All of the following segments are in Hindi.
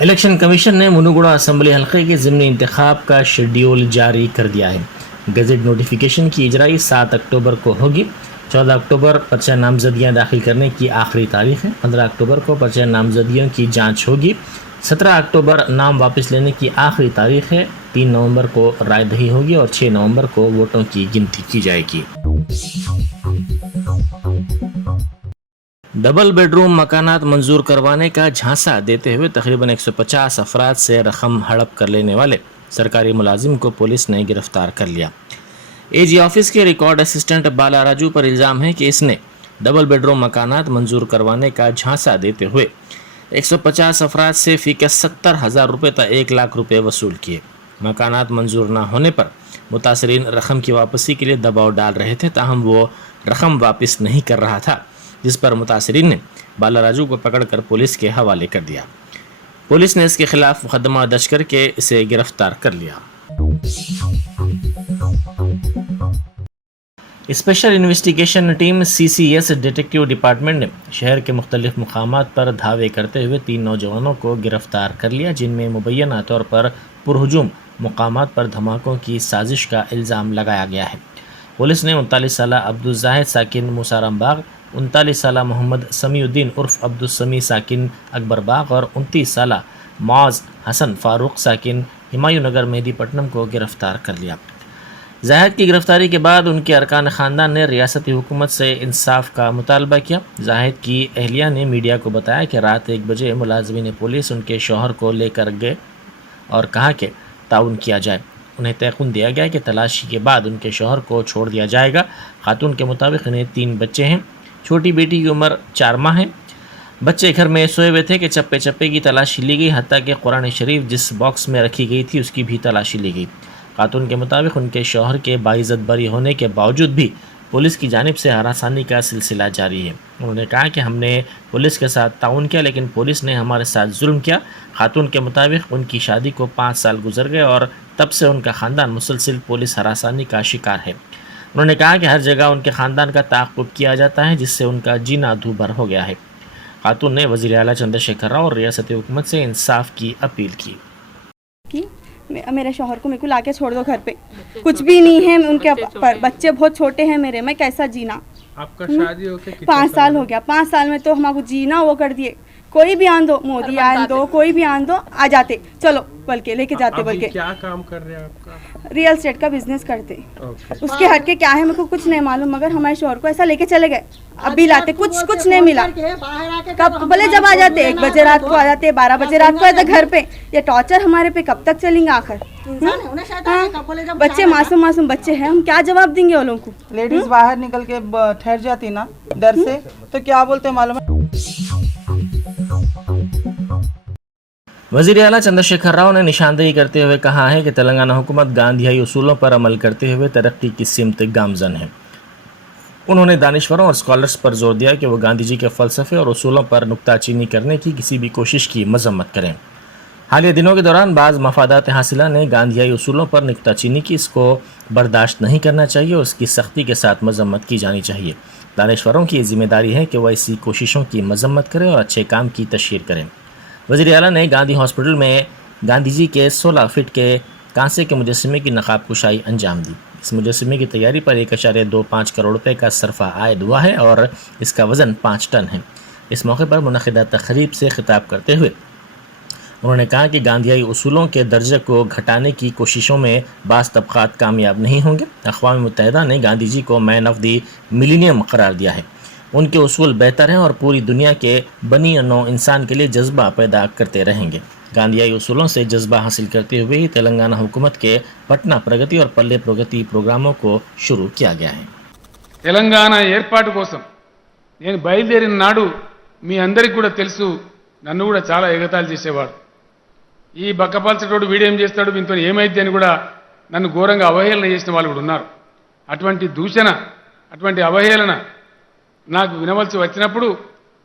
इलेक्शन कमीशन ने मुनुगुड़ा असम्बली हल्के के ज़िमनी इंतखाब का शेड्यूल जारी कर दिया है। गजट नोटिफिकेशन की इजराई 7 अक्टूबर को होगी। 14 अक्टूबर पर्चा नामजदगियाँ दाखिल करने की आखिरी तारीख है। 15 अक्टूबर को पर्चा नामजदगियों की जांच होगी। 17 अक्टूबर नाम वापस लेने की आखिरी तारीख है। 3 नवंबर को रायदही होगी और 6 नवंबर को वोटों की गिनती की जाएगी। डबल बेडरूम मकानात मंजूर करवाने का झांसा देते हुए तकरीबन 150 अफराद से रकम हड़प कर लेने वाले सरकारी मुलाजिम को पुलिस ने गिरफ्तार कर लिया। एजी ऑफिस के रिकॉर्ड असिस्टेंट बाला राजू पर इल्ज़ाम है कि इसने डबल बेडरूम मकानात मंजूर करवाने का झांसा देते हुए 150 अफराद से फीकस 70,000 रुपये तक 1 लाख रुपये वसूल किए। मकानात मंजूर न होने पर मुतासरीन रकम की वापसी के लिए दबाव डाल रहे थे, ताहम वो रकम वापस नहीं कर रहा था, जिस पर मुतासरीन ने बाला राजू को पकड़कर पुलिस के हवाले कर दिया। पुलिस ने इसके खिलाफ मुकदमा दर्ज करके इसे गिरफ्तार कर लिया। Special investigation team CCS detective department ने शहर के मुख्तलिफ मुकामात पर धावे करते हुए 3 नौजवानों को गिरफ्तार कर लिया, जिनमें मुबैना तौर पर पुरहुजूम मुकामात पर धमाकों की साजिश का इल्ज़ाम लगाया गया है। पुलिस ने 39 साला अब्दुल जाहिद साकिन मुसारम बाग, 39 साला मोहम्मद समीउद्दीन उर्फ अब्दुल समी साकिन अकबर बाग और 29 साला मौज हसन फारूक साकिन हिमायू नगर मेहदीपट्टनम को गिरफ्तार कर लिया। जाहिद की गिरफ्तारी के बाद उनके अरकान ख़ानदान ने रियासती हुकूमत से इंसाफ का मुतालबा किया। जाहिद की अहलिया ने मीडिया को बताया कि रात 1 बजे मुलाजमीन पुलिस उनके शौहर को लेकर गए और कहा कि ताउन किया जाए। उन्हें तयक़ुन दिया गया कि तलाशी के बाद उनके शौहर को छोड़ दिया जाएगा। खातून के मुताबिक इन्हें 3 बच्चे हैं। छोटी बेटी की उम्र 4 माह है। बच्चे घर में सोए हुए थे कि चप्पे चप्पे की तलाशी ली गई, हत्ता कि कुरान शरीफ जिस बॉक्स में रखी गई थी उसकी भी तलाशी ली गई। खातून के मुताबिक उनके शौहर के बाइज़्ज़त बरी होने के बावजूद भी पुलिस की जानिब से हरासानी का सिलसिला जारी है। उन्होंने कहा कि हमने पुलिस के साथ ताउन किया, लेकिन पुलिस ने हमारे साथ जुल्म किया। खातून के मुताबिक उनकी शादी को 5 साल गुजर गए और तब से उनका ख़ानदान मुसलसिल पुलिस हरासानी का शिकार है। उन्होंने कहा कि हर जगह उनके ख़ानदान का ताक़ुब किया जाता है, जिससे उनका जीना दूभर हो गया है। खातून ने वज़ीर आला चंद्रशेखर राव और रियासती हुकूमत से इंसाफ की अपील की। मेरे शौहर को मेरे को लाके छोड़ दो घर पे, कुछ भी नहीं है उनके बच्चे बहुत छोटे हैं मेरे, मैं कैसा जीना। आपका शादी होके 5 साल हो गया। 5 साल में तो हमारे जीना वो कर दिए। कोई भी आन दो, मोदी आन दो, कोई भी आन दो, आ जाते चलो बल्कि लेके जाते। बल्कि क्या काम कर रहे हैं आपका? रियल एस्टेट का बिजनेस करते। उसके हट के क्या है मेरे को कुछ नहीं मालूम, मगर हमारे शौहर को ऐसा लेके चले गए। अभी लाते कुछ नहीं मिला। कब बोले जब आ जाते 1 बजे रात को आ जाते, 12 बजे रात को आते घर पे। ये टॉर्चर हमारे पे कब तक चलेंगे आखिर? बच्चे मासूम बच्चे हैं, हम क्या जवाब देंगे वो लोगों को? लेडीज बाहर निकल के ठहर जाती ना डर से, तो क्या बोलते मालूम है? वज़ीर आला चंद्रशेखर राव ने निशानदेही करते हुए कहा है कि तेलंगाना हुकूमत गांधीयाई उसूलों पर अमल करते हुए तरक्की की सिमत गामजन है। उन्होंने दानिश्वरों और स्कॉलर्स पर जोर दिया कि वो गांधी जी के फ़लसफ़े और उसूलों पर नुक्ताचीनी करने की किसी भी कोशिश की मजम्मत करें। हालिया दिनों के दौरान बाज़ मफादात हासिला ने गांधीयाई उसूलों पर नुक्ताचीनी की, इसको बर्दाश्त नहीं करना चाहिए और उसकी सख्ती के साथ मजम्मत की जानी चाहिए। दानिश्वरों की जिम्मेदारी है कि वह ऐसी कोशिशों की मजम्मत करें और अच्छे काम की तशहीर करें। वज़ीर आला ने गांधी हॉस्पिटल में गांधी जी के 16 फीट के कांसे के मुजस्समे की नकाब कुशाई अंजाम दी। इस मुजस्समे की तैयारी पर 1.25 करोड़ रुपए का सरफा आयद हुआ है और इसका वज़न 5 टन है। इस मौके पर मुनक़िदा तक़रीब से खिताब करते हुए उन्होंने कहा कि गांधीयाई उसूलों के दर्जे को घटाने की कोशिशों में बाज़ तबक़ात कामयाब नहीं होंगे। अक़वाम मुत्तहिदा ने गांधी जी को मैन ऑफ द मिलेनियम करार दिया है। उनके उसूल बेहतर हैं और पूरी दुनिया के बनी नौ इंसान के लिए जज्बा पैदा करते रहेंगे। गांधीयाई उसूलों से जज्बा हासिल करते हुए ही तेलंगाना हुकूमत के पटना प्रगति और पल्ले प्रगति प्रोग्रामों को शुरू किया गया है। తెలంగాణ ఏర్పాటు కోసం నేను బయలుదేరిన నాడు మీ అందరికీ కూడా తెలుసు, నన్ను కూడా చాలా ఎగతాళి చేసేవాడు. ఈ బక్కపల్చటోడు వీడేం చేస్తాడు, వీంతో ఏమైంది అని కూడా నన్ను ఘోరంగా అవహేళన చేసిన వాళ్ళు కూడా ఉన్నారు. అటువంటి దూషణ, అటువంటి అవహేళన నాకు వినవలసి వచ్చినప్పుడు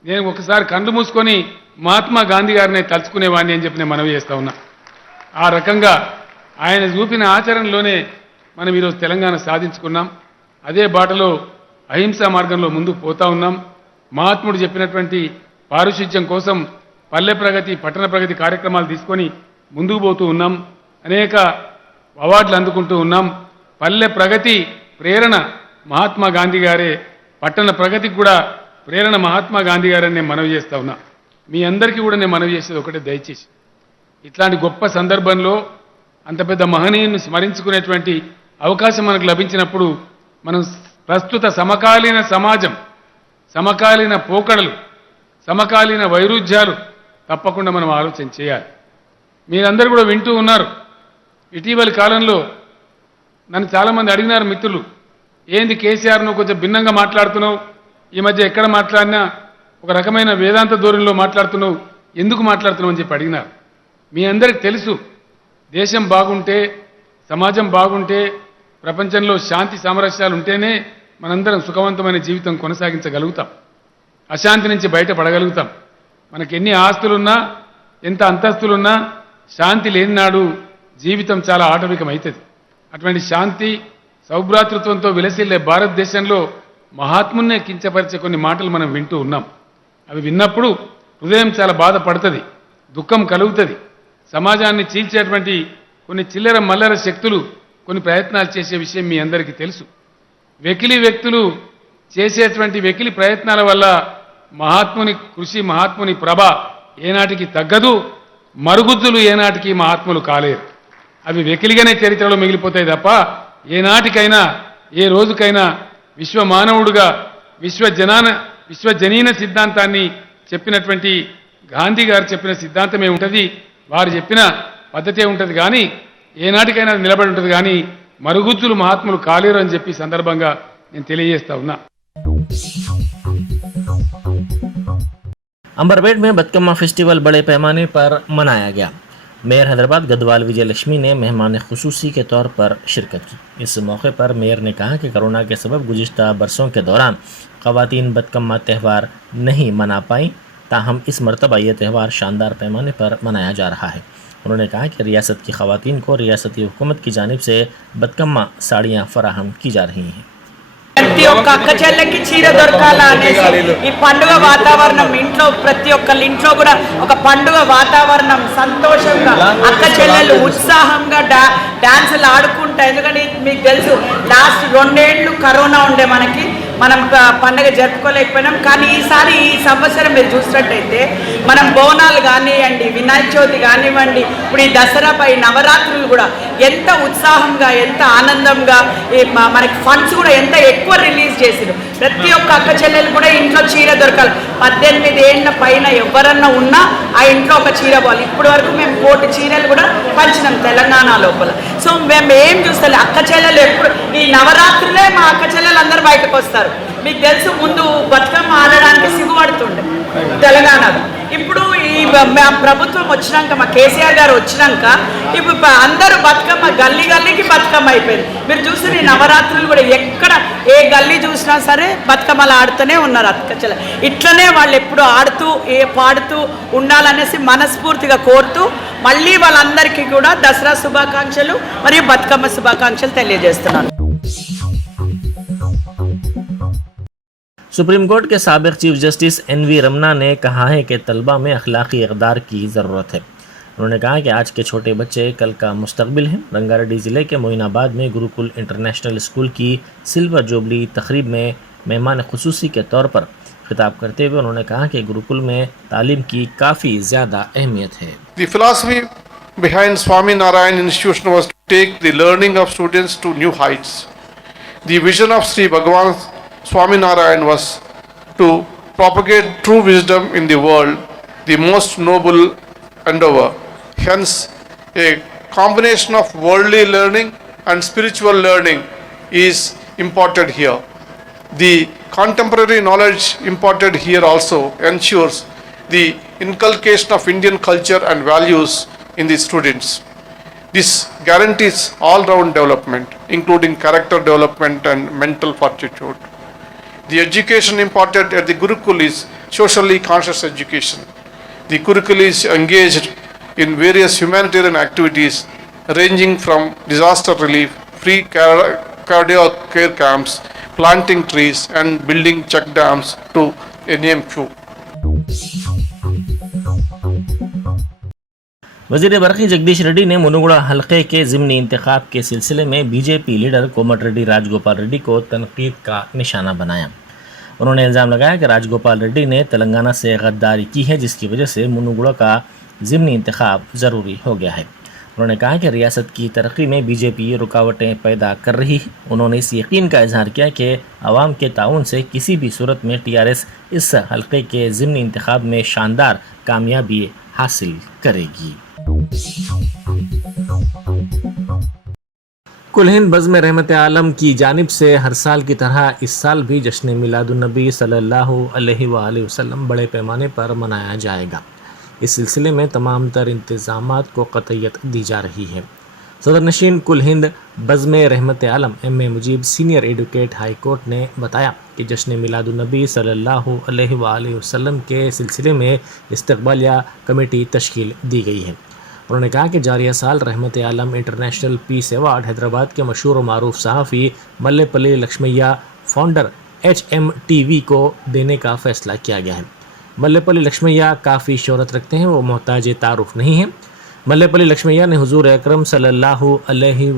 నేను ఒకసారి కళ్ళు మూసుకొని మహాత్మా గాంధీ గారిని తలుచుకునేవాడిని అని చెప్పి నేను మనవి చేస్తా ఉన్నా. ఆ రకంగా ఆయన చూపిన ఆచరణలోనే మనం ఈరోజు తెలంగాణ సాధించుకున్నాం. అదే బాటలో అహింసా మార్గంలో ముందుకు పోతా ఉన్నాం. మహాత్ముడు చెప్పినటువంటి పారిశుధ్యం కోసం పల్లె ప్రగతి పట్టణ ప్రగతి కార్యక్రమాలు తీసుకొని ముందుకు పోతూ ఉన్నాం. అనేక అవార్డులు అందుకుంటూ ఉన్నాం. పల్లె ప్రగతి ప్రేరణ మహాత్మా గాంధీ గారే, పట్టణ ప్రగతికి కూడా ప్రేరణ మహాత్మా గాంధీ గారని నేను మనవి చేస్తా ఉన్నా. మీ అందరికీ కూడా నేను మనవి చేసేది ఒకటే, దయచేసి ఇట్లాంటి గొప్ప సందర్భంలో అంత పెద్ద మహనీయుని స్మరించుకునేటువంటి అవకాశం మనకు లభించినప్పుడు మనం ప్రస్తుత సమకాలీన సమాజం, సమకాలీన పోకడలు, సమకాలీన వైరుధ్యాలు తప్పకుండా మనం ఆలోచన చేయాలి. మీరందరూ కూడా వింటూ ఉన్నారు. ఇటీవలి కాలంలో నన్ను చాలామంది అడిగినారు మిత్రులు, ఏంది కేసీఆర్ నువ్వు కొంచెం భిన్నంగా మాట్లాడుతున్నావు, ఈ మధ్య ఎక్కడ మాట్లాడినా ఒక రకమైన వేదాంత ధోరణిలో మాట్లాడుతున్నావు, ఎందుకు మాట్లాడుతున్నావు అని చెప్పి అడిగినారు. మీ అందరికి తెలుసు, దేశం బాగుంటే, సమాజం బాగుంటే, ప్రపంచంలో శాంతి సామరస్యాలు ఉంటేనే మనందరం సుఖవంతమైన జీవితం కొనసాగించగలుగుతాం, అశాంతి నుంచి బయటపడగలుగుతాం. మనకి ఎన్ని ఆస్తులున్నా, ఎంత అంతస్తులున్నా శాంతి లేనినాడు జీవితం చాలా ఆటవికమవుతుంది. అటువంటి శాంతి సౌభ్రాతృత్వంతో విలసిల్లే భారతదేశంలో మహాత్మున్నే కించపరిచే కొన్ని మాటలు మనం వింటూ ఉన్నాం. అవి విన్నప్పుడు హృదయం చాలా బాధపడుతుంది, దుఃఖం కలుగుతుంది. సమాజాన్ని చీల్చేటువంటి కొన్ని చిల్లర మల్లర శక్తులు కొన్ని ప్రయత్నాలు చేసే విషయం మీ అందరికీ తెలుసు. వెకిలి వ్యక్తులు చేసేటువంటి వెకిలి ప్రయత్నాల వల్ల మహాత్ముని కృషి, మహాత్ముని ప్రభ ఏనాటికి తగ్గదు, మరుగుజ్జులు ఏనాటికి మహాత్ములు కాలేరు. అవి వెకిలిగానే చరిత్రలో మిగిలిపోతాయి తప్ప ఏనాటికైనా ఏ రోజుకైనా విశ్వమానవుడుగా విశ్వజనీన సిద్ధాంతాన్ని చెప్పినటువంటి గాంధీ గారు చెప్పిన సిద్ధాంతమే ఉంటుంది, వారు చెప్పిన పద్ధతే ఉంటుంది. కానీ ఏనాటికైనా నిలబడి ఉంటుంది. కానీ మరుగుజ్జులు మహాత్ములు కాలేరు అని చెప్పి సందర్భంగా నేను తెలియజేస్తా ఉన్నా. अंबरपेट में बतकम्मा फेस्टिवल बड़े पैमाने पर मनाया गया। मेयर हैदराबाद गदवाल विजय लक्ष्मी ने मेहमान खुसूसी के तौर पर शिरकत की। इस मौके पर मेयर ने कहा कि कोरोना के सबब गुज़िश्ता बरसों के दौरान ख़वातीन बतकम्मा त्यौहार नहीं मना पाई, ताहम इस मरतबा ये त्यौहार शानदार पैमाने पर मनाया जा रहा है। उन्होंने कहा कि रियासत की ख़वातीन को रियासती हुकूमत की जानिब से बतकम्मा साड़ियाँ फराहम की जा रही हैं। ప్రతి ఒక్క అక్క చెల్లెకి చీర దొరకాల అనేసి ఈ పండుగ వాతావరణం ఇంట్లో ప్రతి ఒక్కళ్ళ ఇంట్లో కూడా ఒక పండుగ వాతావరణం, సంతోషంగా అక్క చెల్లెలు ఉత్సాహంగా డాన్సులు ఆడుకుంటా. ఎందుకంటే మీకు తెలుసు లాస్ట్ 2 ఏళ్ళు కరోనా ఉండే మనం పండుగ జరుపుకోలేకపోయినాం. కానీ ఈసారి ఈ సంవత్సరం మీరు చూసినట్టయితే మనం బోనాలు కానివ్వండి, వినాయక చవితి కానివ్వండి, ఇప్పుడు ఈ దసరా పై నవరాత్రులు కూడా ఎంత ఉత్సాహంగా, ఎంత ఆనందంగా, మనకి ఫండ్స్ కూడా ఎంత ఎక్కువ రిలీజ్ చేసిరు. ప్రతి ఒక్క అక్క చెల్లెలు కూడా ఇంట్లో చీర దొరకాలి. 18 ఏళ్ళ పైన ఎవరన్నా ఉన్నా ఆ ఇంట్లో ఒక చీర పోవాలి. ఇప్పటి వరకు మేము 1 చీరలు కూడా పంచినాం తెలంగాణ లోపల. సో మేము ఏం చూస్తాం, అక్క చెల్లెలు ఎప్పుడు ఈ నవరాత్రులే మా అక్క చెల్లెలు అందరూ బయటకు వస్తారు. మీకు తెలుసు ముందు బతుకమ్మ ఆడడానికి సిగ్గుపడుతుండే తెలంగాణలో. ఇప్పుడు ఈ ప్రభుత్వం వచ్చినాక, మా కేసీఆర్ గారు వచ్చినాక ఇప్పుడు అందరూ బతుకమ్మ గల్లీ గల్లీకి బతుకమ్మ అయిపోయింది. మీరు చూసిన ఈ నవరాత్రులు కూడా ఎక్కడ ఏ గల్లీ చూసినా సరే బతుకమ్మలు ఆడుతూనే ఉన్నారు అక్క చెల్లెలు. ఇట్లనే వాళ్ళు ఎప్పుడు ఆడుతూ పాడుతూ ఉండాలనేసి మనస్ఫూర్తిగా కోరుతూ మళ్ళీ వాళ్ళందరికీ కూడా దసరా శుభాకాంక్షలు మరియు బతుకమ్మ శుభాకాంక్షలు తెలియజేస్తున్నాను. सुप्रीम कोर्ट के साबिक चीफ जस्टिस NV रमना ने कहा है कि तलबा में अखलाकी इक़दार की ज़रूरत है। उन्होंने कहा कि आज के छोटे बच्चे कल का मुस्तकबिल हैं। रंगारेड्डी ज़िले के मोइनाबाद में गुरुकुल इंटरनेशनल स्कूल की सिल्वर जुबली तकरीब में मेहमान खुसूसी के तौर पर खिताब करते हुए उन्होंने कहा कि गुरुकुल में तालीम की काफ़ी ज़्यादा अहमियत है। The philosophy behind Swaminarayan Institution was to take the learning of students to new heights. The vision of Sri Bhagavan Swaminarayan was to propagate true wisdom in the world, the most noble endeavor. Hence, a combination of worldly learning and spiritual learning is imparted here. The contemporary knowledge imparted here also ensures the inculcation of Indian culture and values in the students. This guarantees all-round development, including character development and mental fortitude. The education imparted at the Gurukul is socially conscious education. The Gurukul is engaged in various humanitarian activities ranging from disaster relief, free cardiac care camps, planting trees and building check dams to name few. वजीर बरक़ी जगदीश रेड्डी ने मुनुगुड़ा हलके के ज़िमनी इंतखाब के सिलसिले में बीजेपी लीडर कोमटिरेड्डी राजगोपाल रेड्डी को तनकीद का निशाना बनाया। उन्होंने इल्ज़ाम लगाया कि राजगोपाल रेड्डी ने तेलंगाना से गद्दारी की है, जिसकी वजह से मुनुगुड़ा का ज़िमनी इंतखाब ज़रूरी हो गया है। उन्होंने कहा कि रियासत की तरक्की में बीजेपी रुकावटें पैदा कर रही है। उन्होंने इस यकीन का इजहार किया कि आवाम के ताउन से किसी भी सूरत में टीआरएस इस हल्के के ज़िमनी इंतखाब में शानदार कामयाबी हासिल करेगी। कुल हिंद बज़्म रहमत आलम की जानिब से हर साल की तरह इस साल भी जश्न मिलादुन्नबी सल्लल्लाहु अलैहि वसल्लम बड़े पैमाने पर मनाया जाएगा। इस सिलसिले में तमाम तर इंतज़ामात को क़तइयत दी जा रही है। सदर नशीन कुल Hind Bazm Rahmat Alam M.A. Mujeeb senior advocate high court ने बताया कि जश्न मिलादुन्नबी सल्लल्लाहु अलैहि वसल्लम के सिलसिले में इस्तक़बालिया कमेटी तश्कील दी गई है। उन्होंने कहा कि जारिया साल रहमत आलम इंटरनेशनल पीस अवार्ड हैदराबाद के मशहूर और मारूफ सहाफ़ी मल्लेपल्ली लक्ष्मैया फाउंडर HMTV को देने का फ़ैसला किया गया है। मल्लेपल्ली लक्ष्मैया काफ़ी शोहरत रखते हैं, वो मोहताज तारुफ नहीं हैं। मल्लेपल्ली लक्ष्मैया ने हुजूर अकरम सल्लल्लाहु अलैहि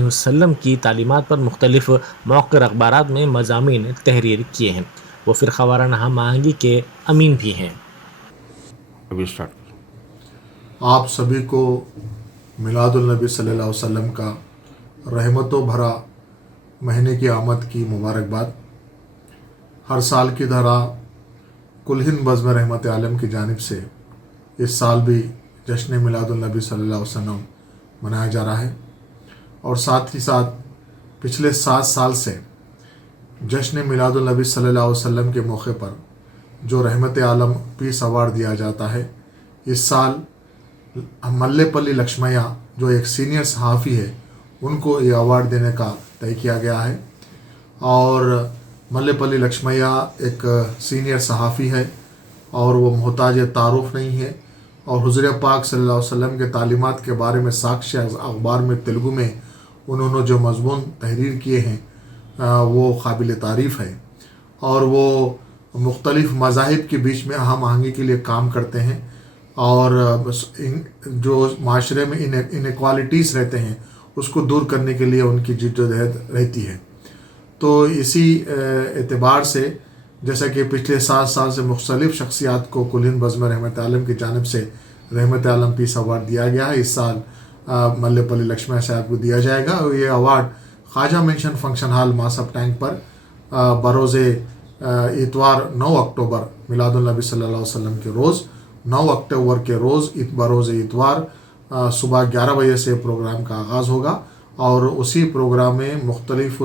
वसल्लम की तालीमात पर मुख्तलिफ मौक़िर अखबारात में मज़ामीन तहरीर किए हैं। वो फ़िरक़ा वाराना हम आहंगी के अमीन भी हैं। अभी स्टार्ट। आप सभी को मिलादुल नबी सल्लल्लाहु अलैहि वसल्लम का रहमतों भरा महीने की आमद की मुबारकबाद। हर साल की तरह कुल हिंद बज़्म रहमत आलम की जानिब से इस साल भी जश्न मिलादुल नबी सल्लल्लाहु अलैहि वसल्लम मनाया जा रहा है और साथ ही साथ पिछले 7 साल से जश्न मिलादुल नबी सल्लल्लाहु अलैहि वसल्लम के मौके पर जो रहमत आलम पीस अवार्ड दिया जाता है, इस साल मल्लेपल्ली लक्ष्मैया जो एक सीनियर सहाफ़ी है उनको ये अवार्ड देने का तय किया गया है। और मल्लेपल्ली लक्ष्मैया एक सीनियर सहाफ़ी है और वो मोहताज तारुफ नहीं है और हुज़ूर पाक सल्लल्लाहु अलैहि वसल्लम के तालीमात के बारे में साक्ष्य अखबार में तेलुगु में उन्होंने जो मज़मून तहरीर किए हैं वो काबिल तारीफ़ है और वो मुख्तलिफ़ मज़ाहिब के बीच में हम आहंगी के लिए काम करते हैं और जो माशरे में इनक्वालिटीज़ रहते हैं उसको दूर करने के लिए उनकी जिद्दोजहद रहती है। तो इसी एतबार से जैसा कि पिछले 7 साल से मुख्तलिफ़ शख्सियात को कुल हिंद बज़्म रहमत आलम की जानिब से रहमत आलम पीस अवार्ड दिया गया है। इस साल मल्लेपल्ली लक्ष्मैया साहब को दिया जाएगा और ये award Khwaja mansion function hall Masab Tank पर बरोज़े इतवार 9 अक्टूबर मिलादुल नबी सल्लल्लाहु अलैहि वसल्लम के रोज़ 9 अक्टूबर के रोज़ बरोज़े इतवार सुबह 11 बजे से प्रोग्राम का आगाज़ होगा और उसी प्रोग्राम में मुख्तलिफ़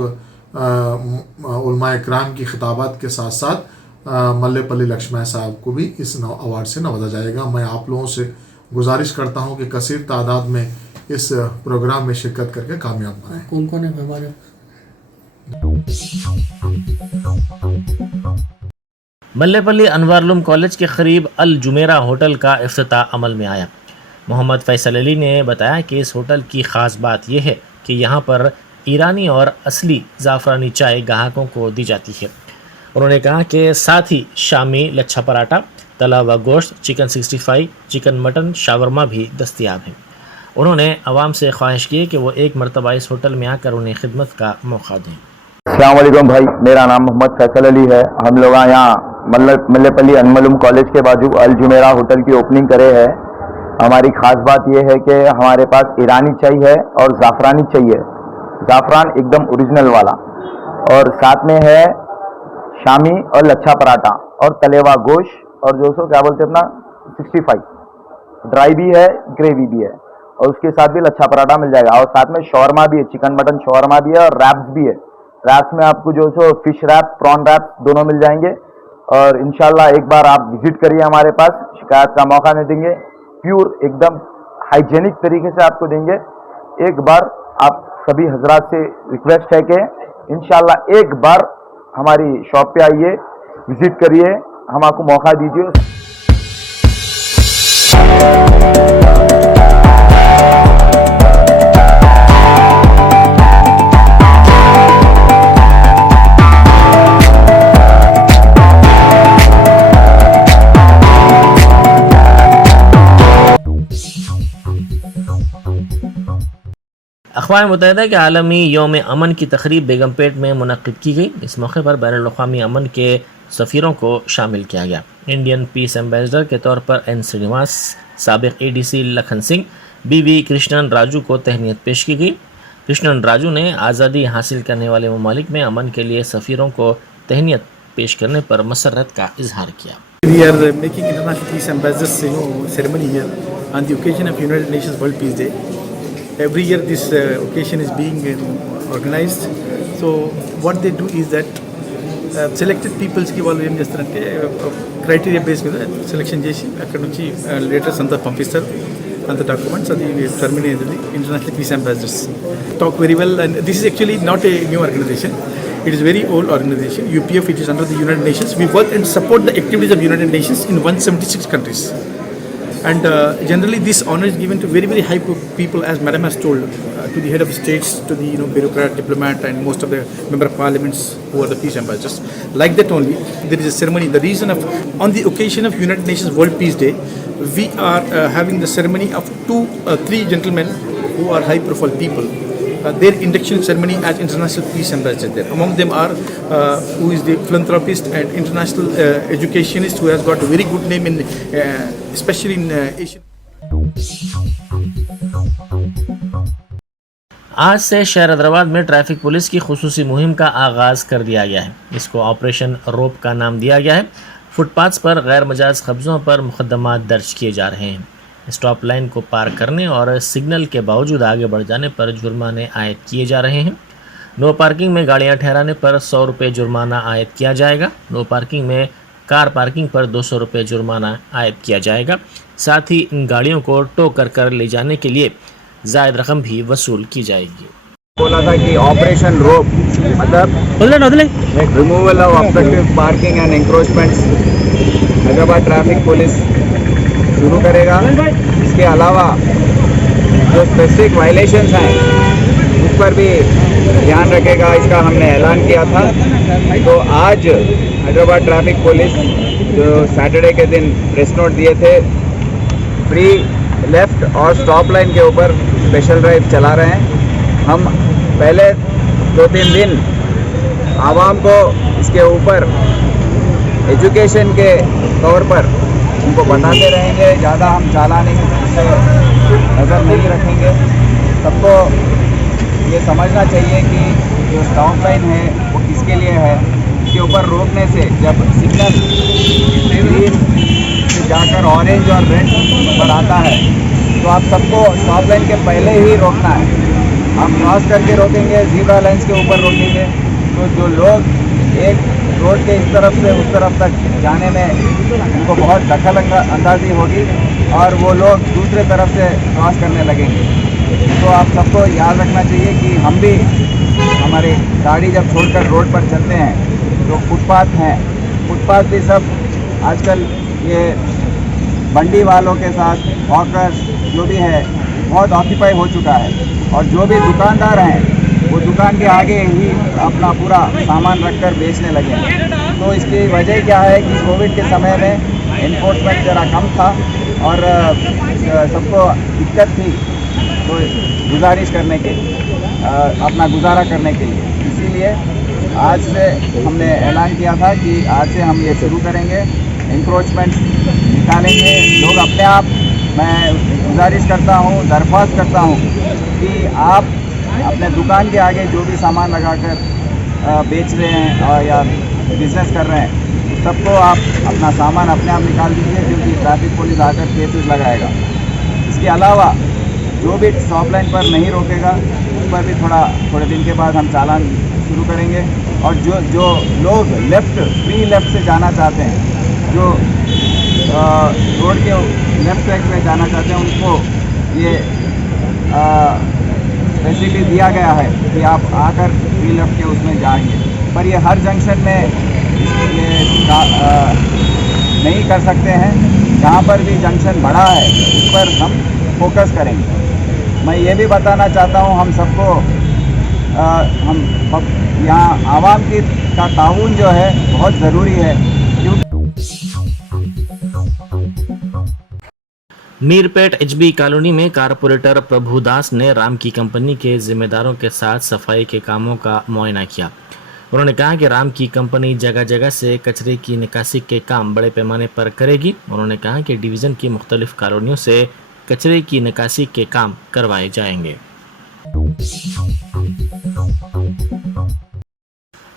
उलमाए इकराम की खिताबात के साथ साथ मल्लेपल्ली लक्ष्मैया साहब को भी इस अवार्ड से नवाजा जाएगा। मैं आप लोगों से गुजारिश करता हूं कि कसीर तादाद में इस प्रोग्राम में शिरकत करके कामयाब बनाएं। कौन कौन है हमारे? मल्लेपल्ली अनवारुल्लूम कॉलेज के करीब अल जुमेरा होटल का इफ्तिताह अमल में आया। मोहम्मद फैसल अली ने बताया कि इस होटल की ख़ास बात यह है कि यहाँ पर ईरानी और असली ज़ाफ़रानी चाय ग्राहकों को दी जाती है। उन्होंने कहा कि साथ ही शामी लच्छा पराठा, तला हुआ गोश्त, चिकन 65, चिकन मटन, शावरमा भी दस्तयाब हैं। उन्होंने आवाम से ख्वाहिश की कि वो एक मरतबा इस होटल में आकर उन्हें खिदमत का मौका दें। अस्सलाम वालेकुम भाई, मेरा नाम मोहम्मद फैसल अली है। हम लोग यहाँ मल्लेपल्ली अनमलूम कॉलेज के बाजू अल जुमेरा होटल की ओपनिंग करे है। हमारी ख़ास बात यह है कि हमारे पास ईरानी चाय है और ज़ाफ़रानी चाहिए, ज़ाफ़रान एकदम ओरिजिनल वाला, और साथ में है शामी और लच्छा पराठा और तलेवा गोश्त और जो सो क्या बोलते हैं अपना 65 ड्राई भी है, ग्रेवी भी है और उसके साथ भी लच्छा पराठा मिल जाएगा। और साथ में शौरमा भी है, चिकन मटन शौरमा भी है और रैप्स भी है। रैप्स में आपको जो so fish rap, prawn rap दोनों मिल जाएंगे और इंशाल्लाह एक बार आप विजिट करिए हमारे पास, शिकायत का मौका नहीं देंगे। प्योर एकदम हाइजेनिक तरीके से आपको देंगे। एक बार आप सभी हजरात से रिक्वेस्ट है कि इंशाल्लाह एक बार हमारी शॉप पे आइए, विजिट करिए, हम आपको मौका दीजिए। अक़वाम मुत्तहिदा के आलमी यौम अमन की तक़रीब बेगमपेट में मुनक़्क़िद की गई। इस मौके पर बैनुल-अक़वामी अमन के सफ़ीरों को शामिल किया गया। इंडियन पीस एम्बेसडर के तौर पर एन श्रीनिवास, साबिक़ ADC लखन सिंह, BV कृष्णन राजू को तहनीत पेश की गई। कृष्णन राजू ने आज़ादी हासिल करने वाले ममालिक में अमन के लिए सफ़ीरों को तहनीत पेश करने पर मसरत का इजहार किया। We are making International Peace Ambassadors ceremony here on the occasion of United Nations World Peace Day. Every year this occasion is being organized. So what they do is that selected peoples కి వాళ్ళు ఏం చేస్తారంటే క్రైటీరియా బేస్ మీద సెలెక్షన్ చేసి అక్కడ నుంచి లెటర్స్ అంతా పంపిస్తారు. అంత డాక్యుమెంట్స్ అది టర్మినేట్ అవుతుంది. International peace ambassadors talk very well and this is actually not a new organisation. It is very old organization. UPF, it is under the United Nations. We work and support the activities of United Nations in 176 countries. And generally this honor is given to very, very high people, as Madam has told, to the head of states, to the bureaucrat, diplomat, and most of the member of parliaments who are the peace ambassadors. Like that only, there is a ceremony. The reason of, on the occasion of United Nations World Peace Day, we are having the ceremony of three gentlemen who are high-profile people. Their induction ceremony as international peace ambassador there. Among them are who is the philanthropist and international educationist who has got a very good name in especially in Asian. आज से शहर हैदराबाद में ट्रैफिक पुलिस की खुसूसी मुहिम का आगाज़ कर दिया गया है। इसको ऑपरेशन रोप का नाम दिया गया है। फुटपाथ्स पर गैर मजाज कब्ज़ों पर मुकदमात दर्ज किए जा रहे हैं। स्टॉप लाइन को पार करने और सिग्नल के बावजूद आगे बढ़ जाने पर जुर्माने आयद किए जा रहे हैं। नो पार्किंग में गाड़ियां ठहराने पर 100 रुपये जुर्माना आयद किया जाएगा। नो पार्किंग में कार पार्किंग पर 200 रुपये जुर्माना आयद किया जाएगा। साथ ही इन गाड़ियों को टो कर ले जाने के लिए ज़ायद रकम भी वसूल की जाएगी। बोला था कि ऑपरेशन रोप मतलब removal of obstructive parking and encroachments Hyderabad traffic police शुरू करेगा। इसके अलावा जो स्पेसिफिक वायलेशंस हैं उस पर भी ध्यान रखेगा। इसका हमने ऐलान किया था। तो आज हैदराबाद ट्रैफिक पुलिस जो सैटरडे के दिन प्रेस नोट दिए थे, फ्री लेफ्ट और स्टॉप लाइन के ऊपर स्पेशल ड्राइव चला रहे हैं। हम पहले 2-3 दिन आवाम को इसके ऊपर एजुकेशन के तौर पर उनको बताते रहेंगे। ज़्यादा हम चालानी से नज़र नहीं रखेंगे। सबको ये समझना चाहिए कि जो स्टॉप लाइन है वो किसके लिए है। इसके ऊपर रोकने से जब सिग्नल ग्रीन से जाकर ऑरेंज और रेड पर आता है तो आप सबको स्टॉप लाइन के पहले ही रोकना है। हम क्रॉस करके रोकेंगे, ज़ीब्रा लाइन्स के ऊपर रोकेंगे तो जो लोग एक रोड के इस तरफ से उस तरफ तक जाने में उनको बहुत दखल अंदाजी होगी और वो लोग दूसरे तरफ से क्रॉस करने लगेंगे। तो आप सबको याद रखना चाहिए कि हम भी हमारी गाड़ी जब छोड़कर रोड पर चलते हैं तो फुटपाथ हैं, फुटपाथ भी सब आजकल ये बंडी वालों के साथ हॉकर्स जो भी है बहुत ऑक्यूपाई हो चुका है और जो भी दुकानदार हैं वो दुकान के आगे ही अपना पूरा सामान रखकर बेचने लगे। तो इसकी वजह क्या है कि कोविड के समय में इन्फोर्समेंट ज़रा कम था और सबको दिक्कत थी तो गुजारिश करने के अपना गुजारा करने के लिए। इसीलिए आज से हमने ऐलान किया था कि आज से हम ये शुरू करेंगे, इंक्रोचमेंट निकालेंगे। लोग अपने आप, मैं गुजारिश करता हूँ, दरख्वास्त करता हूँ कि आप अपने दुकान के आगे जो भी सामान लगाकर बेच रहे हैं या बिजनेस कर रहे हैं सबको आप अपना सामान अपने आप निकाल दीजिए क्योंकि ट्रैफिक पुलिस आकर केसेस लगाएगा। इसके अलावा जो भी स्टॉप लाइन पर नहीं रोकेगा उस पर भी थोड़े दिन के बाद हम चालान शुरू करेंगे। और जो लोग फ्री लेफ्ट से जाना चाहते हैं, जो रोड के लेफ्ट साइड में जाना चाहते हैं उनको ये फैसिलिटी दिया गया है कि आप आकर फ्री लेफ्ट के उसमें जाएंगे। पर ये हर जंक्शन में ये नहीं कर सकते हैं। जहाँ पर भी जंक्शन बड़ा है उस पर हम फोकस करेंगे। मैं ये भी बताना चाहता हूँ हम सबको हम यहाँ आवाम का ताउन जो है बहुत ज़रूरी है। मीरपेट एचबी कॉलोनी में कारपोरेटर प्रभुदास ने राम की कंपनी के जिम्मेदारों के साथ सफाई के कामों का मुआयना किया। उन्होंने कहा कि राम की कंपनी जगह जगह से कचरे की निकासी के काम बड़े पैमाने पर करेगी। उन्होंने कहा कि डिवीज़न की मुख्तलिफ कॉलोनियों से कचरे की निकासी के काम करवाए जाएंगे।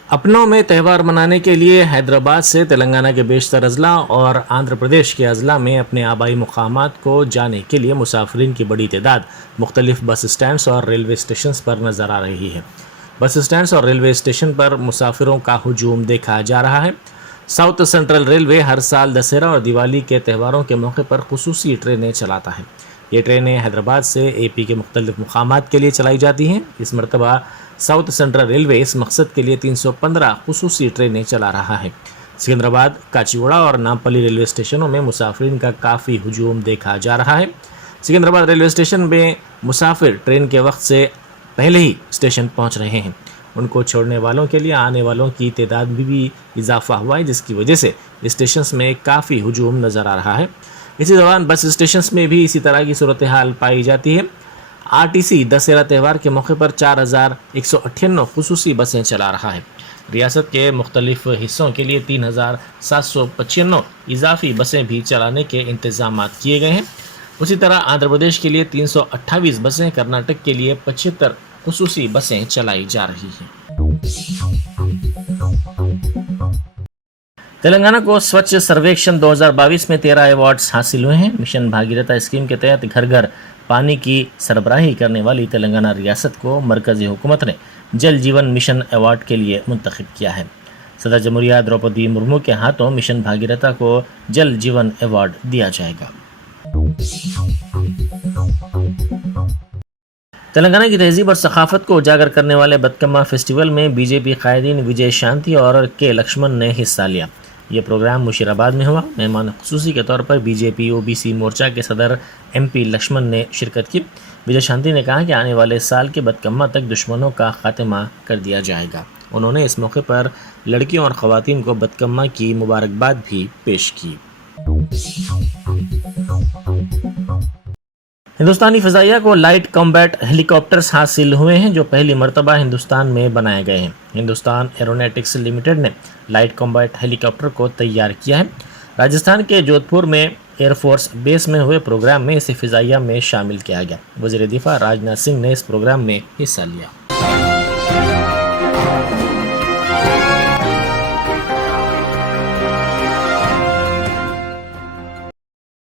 अपनों में त्यौहार मनाने के लिए हैदराबाद से तेलंगाना के बेशतर अजला और आंध्र प्रदेश के अजला में अपने आबाई मुकामात को जाने के लिए मुसाफिरीन की बड़ी तादाद मुख्तलिफ बस स्टैंड्स और रेलवे स्टेशन पर नज़र आ रही है। बस स्टैंड्स और रेलवे स्टेशन पर मुसाफिरों का हुजूम देखा जा रहा है। साउथ सेंट्रल रेलवे हर साल दशहरा और दिवाली के त्योहारों के मौके पर खुसूसी ट्रेनें चलाता है। ये ट्रेनें हैदराबाद से एपी के मुख्तलिफ मुकामात के लिए चलाई जाती हैं। इस मरतबा साउथ सेंट्रल रेलवे इस मकसद के लिए 315 खुसूसी ट्रेनें चला रहा है। सिकंदराबाद, काचीगुड़ा और नामपल्ली रेलवे स्टेशनों में मुसाफिरीन का काफ़ी हुजूम देखा जा रहा है। सिकंदराबाद रेलवे स्टेशन में मुसाफिर ट्रेन के वक्त से पहले ही स्टेशन पहुंच रहे हैं। उनको छोड़ने वालों के लिए आने वालों की तादाद में भी इजाफा हुआ है, जिसकी वजह से स्टेशन में काफ़ी हुजूम नज़र आ रहा है। इसी दौरान बस स्टेशन में भी इसी तरह की सूरत हाल पाई जाती है। आरटीसी दशहरा त्यौहार के मौके पर 4198 खुसूसी बसें चला रहा है। रियासत के मुख्तलिफ हिस्सों के लिए 3795 इजाफी बसें भी चलाने के इंतजाम किए गए हैं। उसी तरह आंध्र प्रदेश के लिए 328 बसें, कर्नाटक के लिए 75 खुसूसी बसें चलाई जा रही हैं। तेलंगाना को स्वच्छ सर्वेक्षण 2022 में 13 अवार्ड्स हासिल हुए हैं। मिशन भागीरथ स्कीम के तहत घर घर पानी की सरबराही करने वाली तेलंगाना रियासत को मरकजी हुकूमत ने जल जीवन मिशन अवार्ड के लिए मुंतखब किया है। सदर जमहूरिया द्रौपदी मुर्मू के हाथों मिशन भागीरथ को जल जीवन अवार्ड दिया जाएगा। तेलंगाना की तहजीब और सखाफत को उजागर करने वाले बतकम्मा फेस्टिवल में बीजेपी कायदीन विजय शांति और के लक्ष्मण ने हिस्सा लिया। ये प्रोग्राम मुशीराबाद में हुआ। मेहमान खुसूसी के तौर पर बीजेपी ओबीसी मोर्चा के सदर एमपी लक्ष्मण ने शिरकत की। विजय शांति ने कहा कि आने वाले साल के बतकम्मा तक दुश्मनों का खात्मा कर दिया जाएगा। उन्होंने इस मौके पर लड़कियों और ख़वातीन को बतकम्मा की मुबारकबाद भी पेश की। हिंदुस्तानी फ़ज़ाइया को लाइट कॉम्बैट हेलीकॉप्टर्स हासिल हुए हैं, जो पहली मरतबा हिंदुस्तान में बनाए गए हैं। हिंदुस्तान एरोनॉटिक्स लिमिटेड ने लाइट कॉम्बैट हेलीकॉप्टर को तैयार किया है। राजस्थान के जोधपुर में एयरफोर्स बेस में हुए प्रोग्राम में इसे फ़ज़ाइया में शामिल किया गया। वज़ीर दिफ़ा राजनाथ सिंह ने इस प्रोग्राम में हिस्सा लिया।